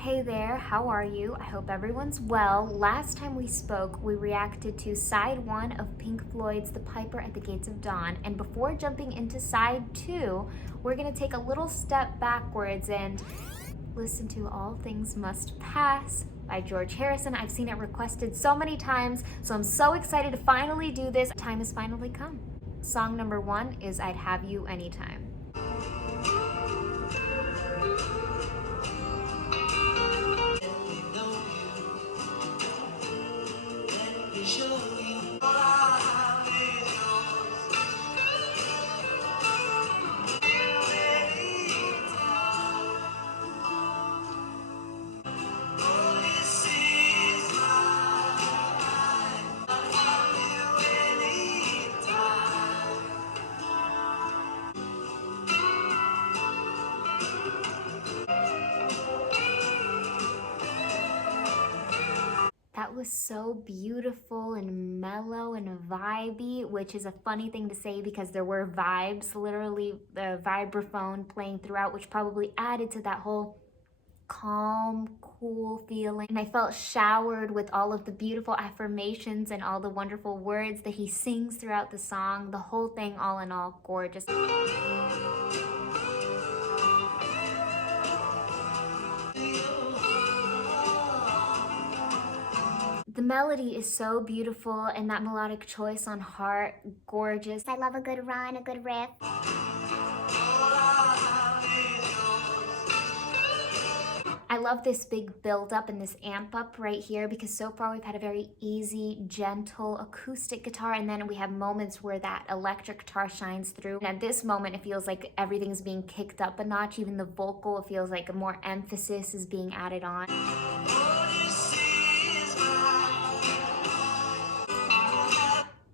Hey there, how are you? I hope everyone's well. Last time we spoke, we reacted to side one of Pink Floyd's The Piper at the Gates of Dawn. And before jumping into side two, we're gonna take a little step backwards and listen to All Things Must Pass by George Harrison. I've seen it requested so many times, so I'm so excited to finally do this. Time has finally come. Song number one is I'd Have You Anytime. That was so beautiful and mellow and vibey, which is a funny thing to say because there were vibes, literally the vibraphone playing throughout, which probably added to that whole calm, cool feeling. And I felt showered with all of the beautiful affirmations and all the wonderful words that he sings throughout the song. The whole thing, all in all, gorgeous. The melody is so beautiful, and that melodic choice on Heart, gorgeous. I love a good run, a good riff. I love this big build up and this amp up right here because so far we've had a very easy, gentle acoustic guitar, and then we have moments where that electric guitar shines through. And at this moment, it feels like everything's being kicked up a notch. Even the vocal, it feels like more emphasis is being added on.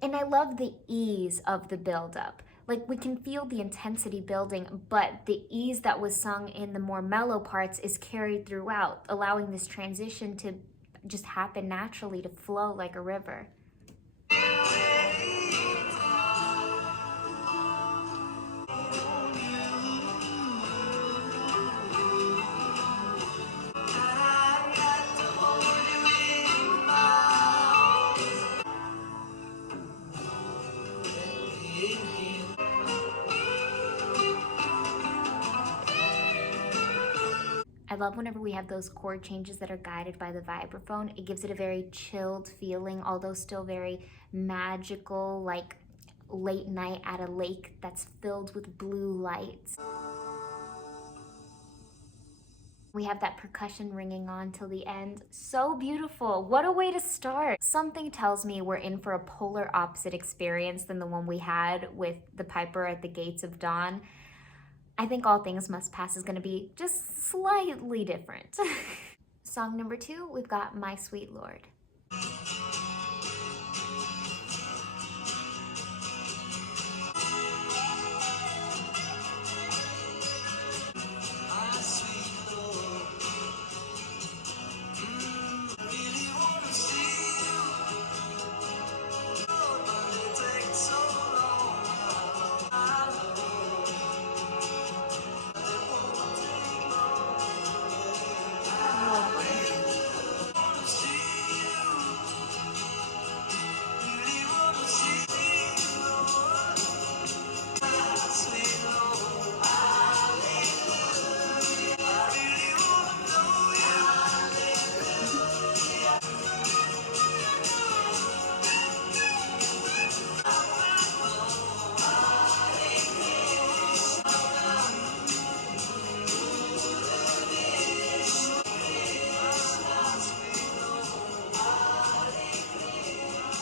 And I love the ease of the build-up. Like, we can feel the intensity building, but the ease that was sung in the more mellow parts is carried throughout, allowing this transition to just happen naturally, to flow like a river. I love whenever we have those chord changes that are guided by the vibraphone. It gives it a very chilled feeling, although still very magical, like late night at a lake that's filled with blue lights. We have that percussion ringing on till the end. So beautiful. What a way to start. Something tells me we're in for a polar opposite experience than the one we had with the Piper at the Gates of Dawn. I think All Things Must Pass is going to be just slightly different. Song number two, we've got My Sweet Lord.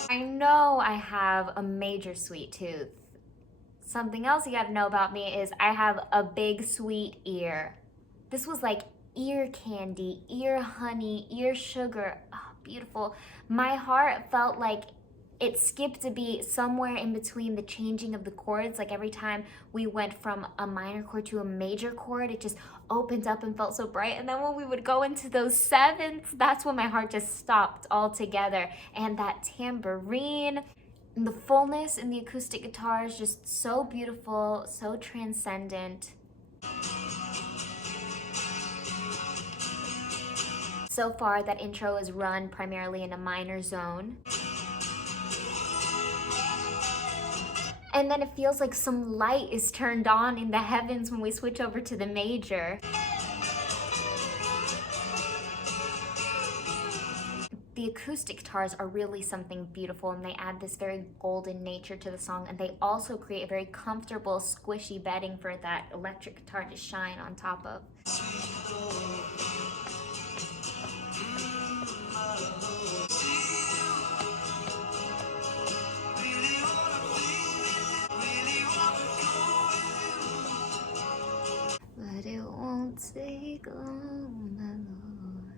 I know I have a major sweet tooth. Something else you gotta know about me is I have a big sweet ear. This was like ear candy, ear honey, ear sugar. Oh, beautiful. My heart felt like it skipped a beat somewhere in between the changing of the chords. Like every time we went from a minor chord to a major chord, it just opened up and felt so bright. And then when we would go into those sevenths, that's when my heart just stopped altogether. And that tambourine, and the fullness in the acoustic guitar is just so beautiful, so transcendent. So far, that intro is run primarily in a minor zone. And then it feels like some light is turned on in the heavens when we switch over to the major. The acoustic guitars are really something beautiful, and they add this very golden nature to the song, and they also create a very comfortable, squishy bedding for that electric guitar to shine on top of. But it won't take long, my lord.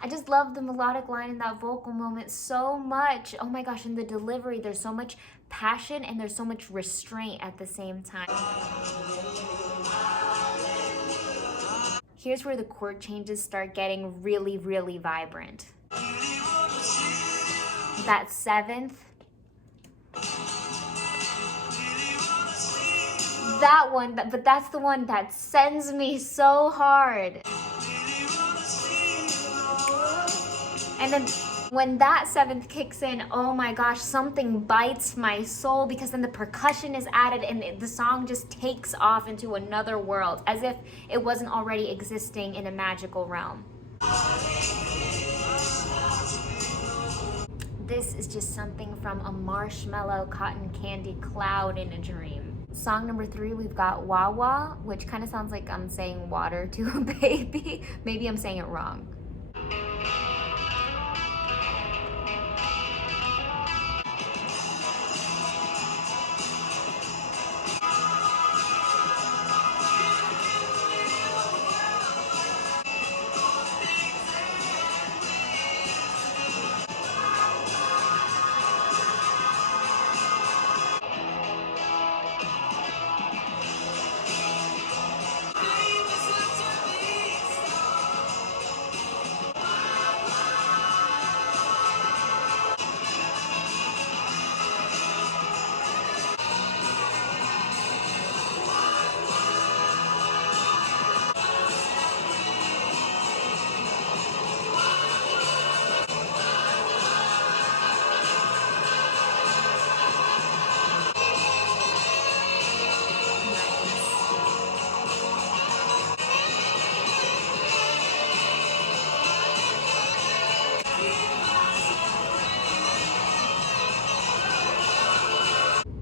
I just love the melodic line in that vocal moment so much. Oh my gosh, in the delivery, there's so much passion and there's so much restraint at the same time. Here's where the chord changes start getting really, really vibrant. That seventh. That one, but that's the one that sends me so hard. And then when that seventh kicks in, oh my gosh, something bites my soul, because then the percussion is added and the song just takes off into another world, as if it wasn't already existing in a magical realm. This is just something from a marshmallow cotton candy cloud in a dream. Song number 3, we've got Wawa, which kind of sounds like I'm saying water to a baby. Maybe I'm saying it wrong.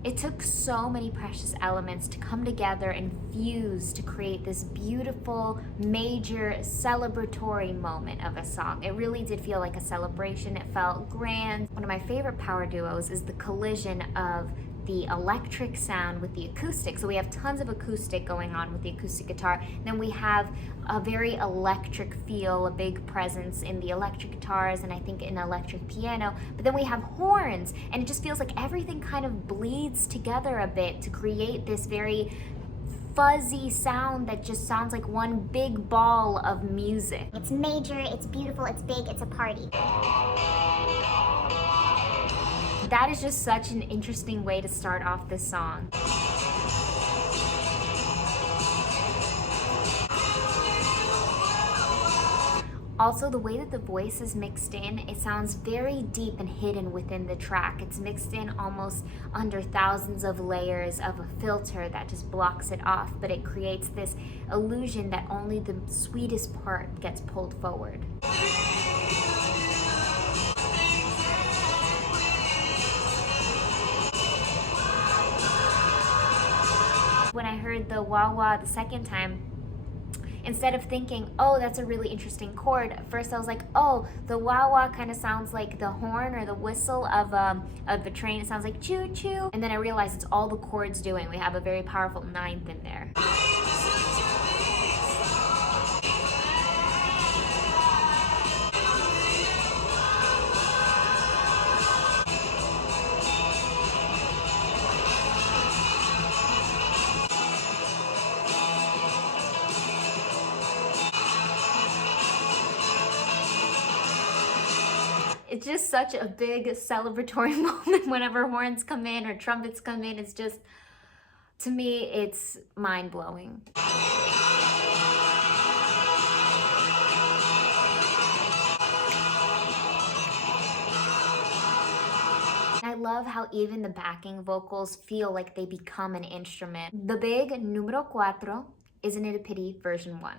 It took so many precious elements to come together and fuse to create this beautiful, major, celebratory moment of a song. It really did feel like a celebration. It felt grand. One of my favorite power duos is the collision of the electric sound with the acoustic. So we have tons of acoustic going on with the acoustic guitar. Then we have a very electric feel, a big presence in the electric guitars, and I think an electric piano. But then we have horns, and it just feels like everything kind of bleeds together a bit to create this very fuzzy sound that just sounds like one big ball of music. It's major, it's beautiful, it's big, it's a party. That is just such an interesting way to start off this song. Also, the way that the voice is mixed in, it sounds very deep and hidden within the track. It's mixed in almost under thousands of layers of a filter that just blocks it off, but it creates this illusion that only the sweetest part gets pulled forward. When I heard the wah-wah the second time, instead of thinking, oh, that's a really interesting chord, at first I was like, oh, the wah-wah kind of sounds like the horn or the whistle of a train. It sounds like choo-choo. And then I realized it's all the chords doing. We have a very powerful ninth in there. It's just such a big celebratory moment whenever horns come in or trumpets come in. It's just, to me, it's mind-blowing. love how even the backing vocals feel like they become an instrument. The big Número Cuatro, Isn't It a Pity, version 1.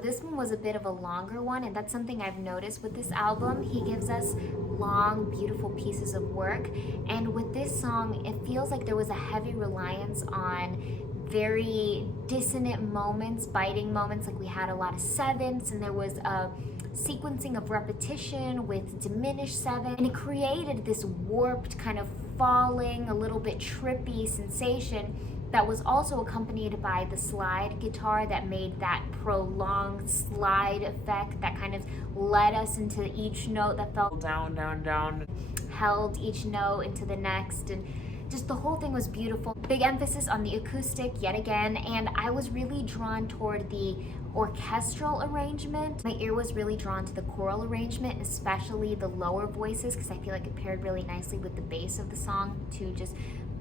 This one was a bit of a longer one, and that's something I've noticed with this album. He gives us long, beautiful pieces of work, and with this song, it feels like there was a heavy reliance on very dissonant moments, biting moments, like we had a lot of sevenths, and there was a sequencing of repetition with diminished seventh, and it created this warped kind of falling, a little bit trippy sensation that was also accompanied by the slide guitar that made that prolonged slide effect that kind of led us into each note that felt down, down, down, held each note into the next, and just the whole thing was beautiful. Big emphasis on the acoustic yet again, and I was really drawn toward the orchestral arrangement. My ear was really drawn to the choral arrangement, especially the lower voices, because I feel like it paired really nicely with the bass of the song too. Just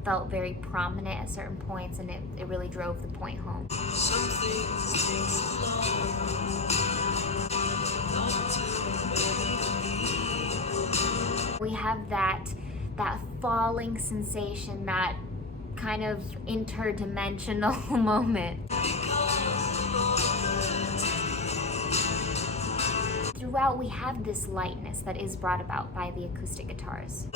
felt very prominent at certain points, and it really drove the point home. We have that falling sensation, that kind of interdimensional moment. Throughout, we have this lightness that is brought about by the acoustic guitars.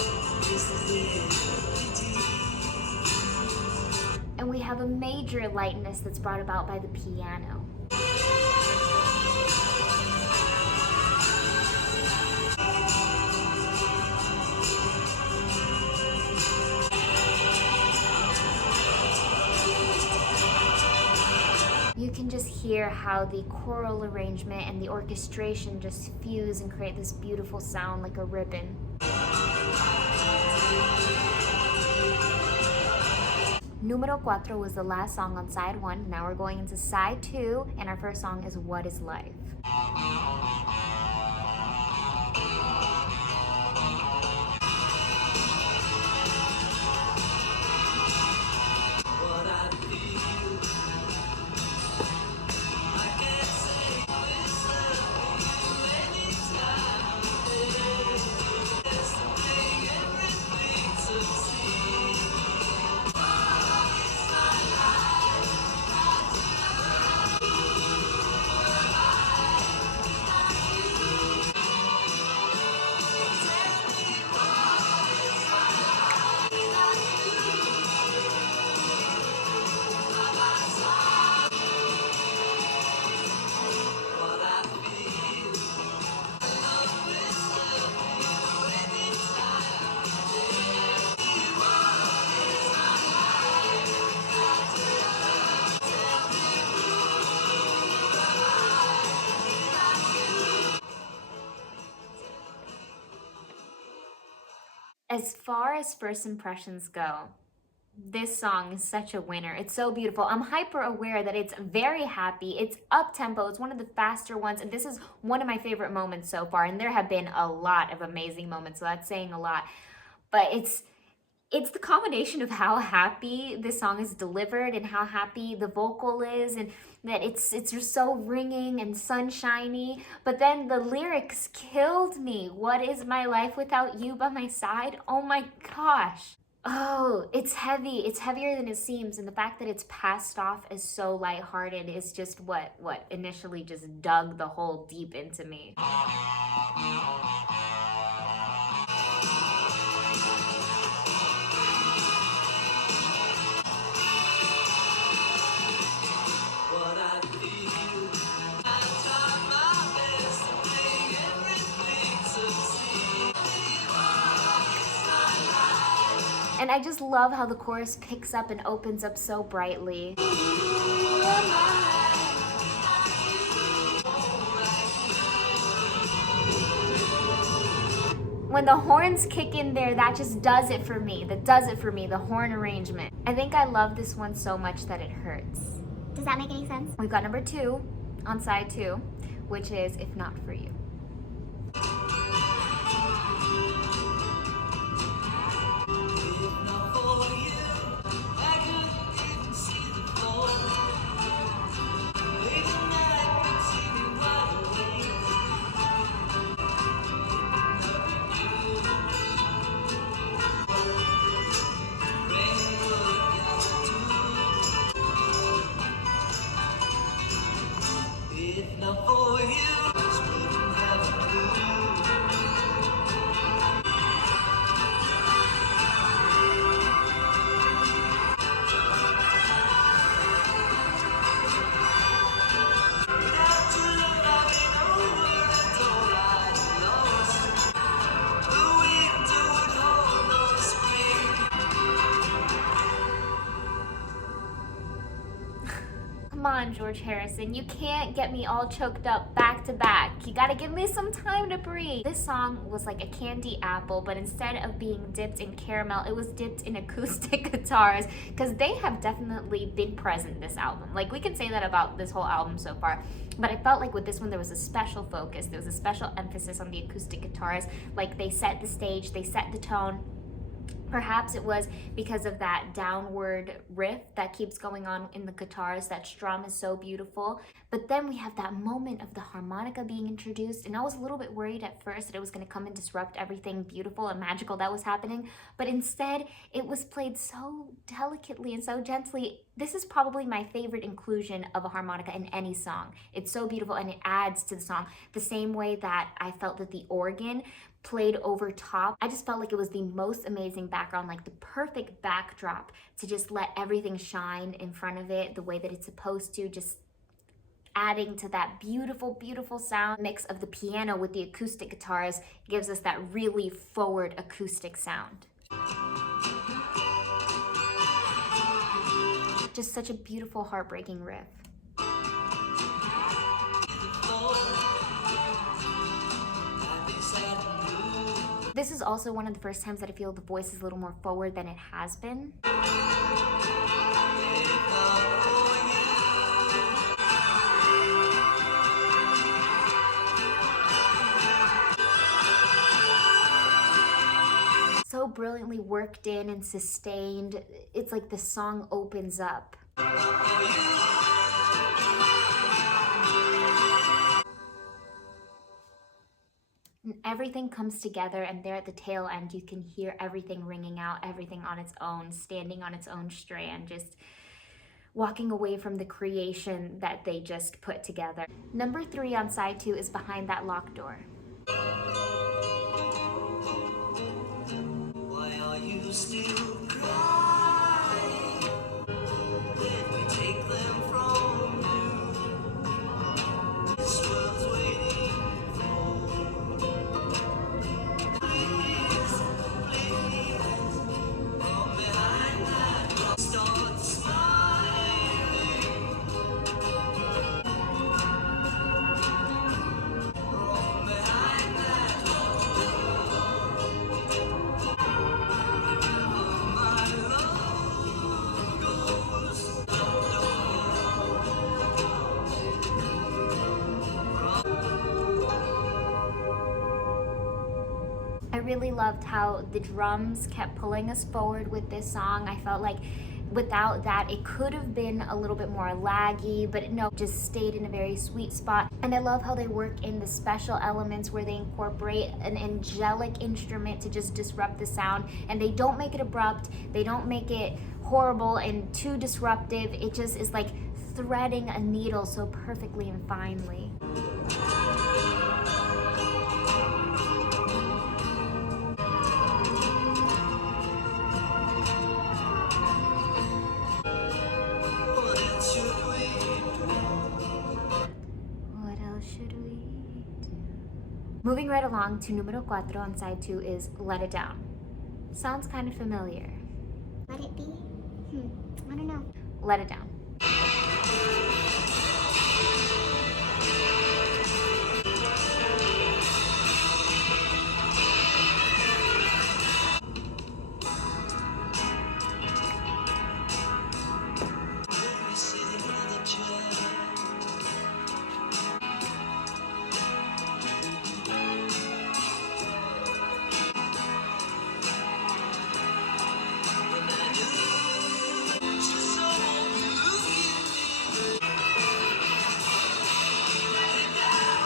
And we have a major lightness that's brought about by the piano. You can just hear how the choral arrangement and the orchestration just fuse and create this beautiful sound like a ribbon. Número Cuatro was the last song on side 1. Now we're going into side 2, and our first song is What Is Life? As far as first impressions go, this song is such a winner. It's so beautiful. I'm hyper aware that it's very happy. It's up-tempo. It's one of the faster ones. And this is one of my favorite moments so far. And there have been a lot of amazing moments, so that's saying a lot. But it's the combination of how happy this song is delivered and how happy the vocal is, and that it's just so ringing and sunshiny. But then the lyrics killed me. What is my life without you by my side? Oh my gosh. Oh, it's heavy. It's heavier than it seems, and the fact that it's passed off as so lighthearted is just what initially just dug the hole deep into me. And I just love how the chorus picks up and opens up so brightly. When the horns kick in there, that just does it for me. That does it for me, the horn arrangement. I think I love this one so much that it hurts. Does that make any sense? We've got number 2 on side 2, which is If Not For You. Come on, George Harrison, you can't get me all choked up back to back. You gotta give me some time to breathe. This song was like a candy apple, but instead of being dipped in caramel, it was dipped in acoustic guitars, because they have definitely been present in this album. Like, we can say that about this whole album so far, but I felt like with this one there was a special focus, there was a special emphasis on the acoustic guitars. Like, they set the stage, they set the tone. Perhaps it was because of that downward riff that keeps going on in the guitars. That strum is so beautiful. But then we have that moment of the harmonica being introduced, and I was a little bit worried at first that it was going to come and disrupt everything beautiful and magical that was happening. But instead, it was played so delicately and so gently. This is probably my favorite inclusion of a harmonica in any song. It's so beautiful, and it adds to the song the same way that I felt that the organ played over top. I just felt like it was the most amazing background, like the perfect backdrop to just let everything shine in front of it the way that it's supposed to, just adding to that beautiful, beautiful sound. Mix of the piano with the acoustic guitars gives us that really forward acoustic sound. Just such a beautiful, heartbreaking riff. This is also one of the first times that I feel the voice is a little more forward than it has been. So brilliantly worked in and sustained. It's like the song opens up. And everything comes together, and there at the tail end you can hear everything ringing out, everything on its own, standing on its own strand, just walking away from the creation that they just put together. Number 3 on side 2 is Behind That Locked Door. Why are you still crying? Let me take them from you. This world's waiting for. Please, please, from behind that door, start smiling. From behind that door, my love goes. I really loved how the drums kept pulling us forward with this song. I felt like without that, it could have been a little bit more laggy, but no, just stayed in a very sweet spot. And I love how they work in the special elements where they incorporate an angelic instrument to just disrupt the sound. And they don't make it abrupt, they don't make it horrible and too disruptive. It just is like threading a needle so perfectly and finely. What else should we do? What else should we do? Moving right along to numero 4 on side 2 is Let It Down. Sounds kind of familiar. Let it be? I don't know. Let it down. Sitting in a chair. When I knew just so you looking at me. Let it down.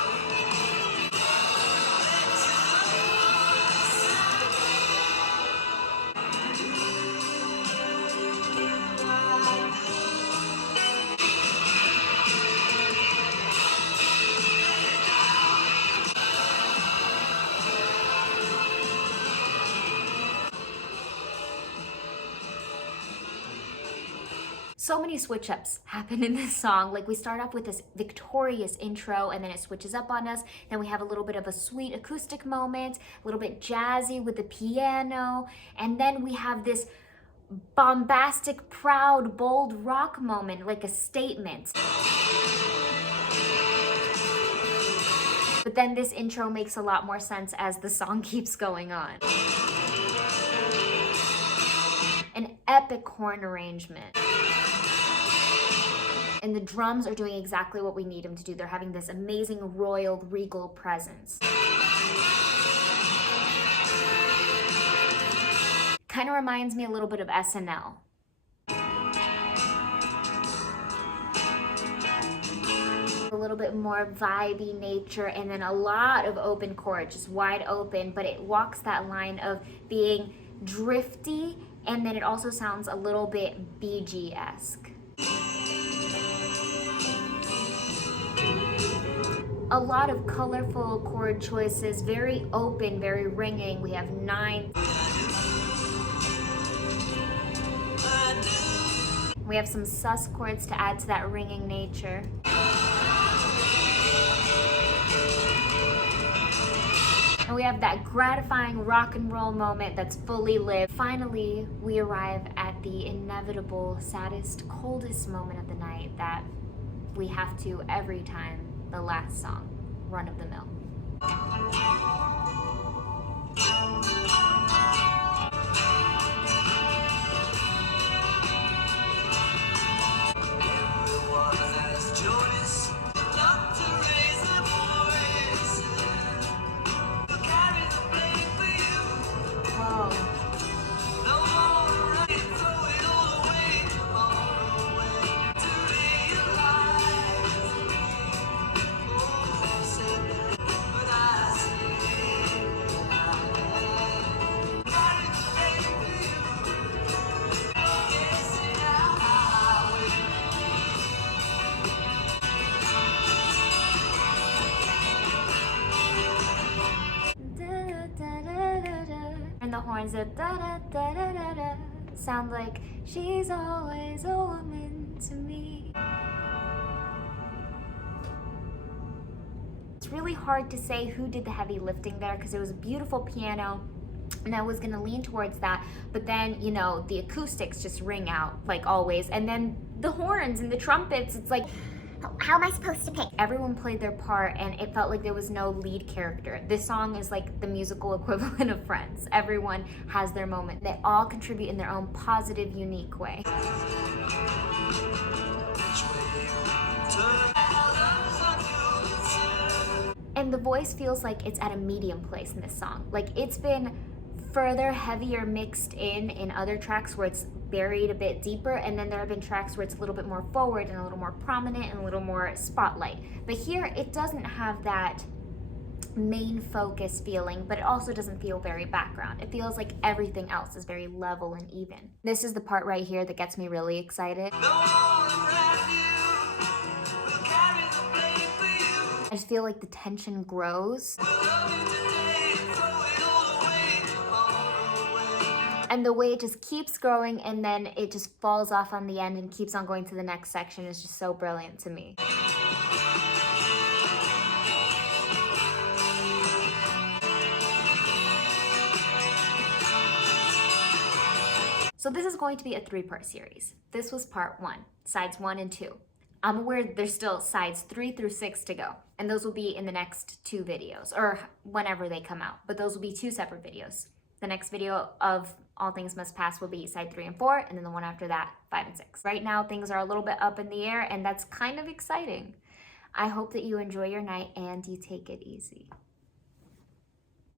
So many switch ups happen in this song. Like, we start off with this victorious intro and then it switches up on us. Then we have a little bit of a sweet acoustic moment, a little bit jazzy with the piano. And then we have this bombastic, proud, bold rock moment, like a statement. But then this intro makes a lot more sense as the song keeps going on. An epic horn arrangement. And the drums are doing exactly what we need them to do. They're having this amazing royal, regal presence. Kind of reminds me a little bit of SNL. A little bit more vibey nature, and then a lot of open chord, just wide open, but it walks that line of being drifty, and then it also sounds a little bit Bee Gees-esque. A lot of colorful chord choices, very open, very ringing. We have 9. We have some sus chords to add to that ringing nature. And we have that gratifying rock and roll moment that's fully lived. Finally, we arrive at the inevitable, saddest, coldest moment of the night that we have to every time. The last song, Run of the Mill. Everyone has choice, not to raise their voice. To carry the blame for you. Whoa. No more rain, throw it all away, tomorrow away. To realize, oh, said that, but I see. Carry the blame for you. Yes, I will. And the horns are da da da da da da. Sound like she's always a woman to me. It's really hard to say who did the heavy lifting there because it was a beautiful piano and I was gonna lean towards that, but then, you know, the acoustics just ring out like always, and then the horns and the trumpets, it's like How am I supposed to pick? everyone played their part and it felt like there was no lead character. This song is like the musical equivalent of Friends. Everyone has their moment. They all contribute in their own positive, unique way. Which way you turn, our love's unusual. And the voice feels like it's at a medium place in this song. Like, it's been further, heavier mixed in other tracks where it's buried a bit deeper, and then there have been tracks where it's a little bit more forward and a little more prominent and a little more spotlight. But here it doesn't have that main focus feeling, but it also doesn't feel very background. It feels like everything else is very level and even. This is the part right here that gets me really excited. No one around you will carry the blame for you. I just feel like the tension grows. We'll love you today, throw it all away, tomorrow away. And the way it just keeps growing and then it just falls off on the end and keeps on going to the next section is just so brilliant to me. So this is going to be a 3-part series. This was part 1, sides 1 and 2. I'm aware there's still sides 3 through 6 to go, and those will be in the next 2 videos, or whenever they come out, but those will be 2 separate videos. The next video of All Things Must Pass will be side 3 and 4, and then the one after that, 5 and 6. Right now, things are a little bit up in the air, and that's kind of exciting. I hope that you enjoy your night and you take it easy.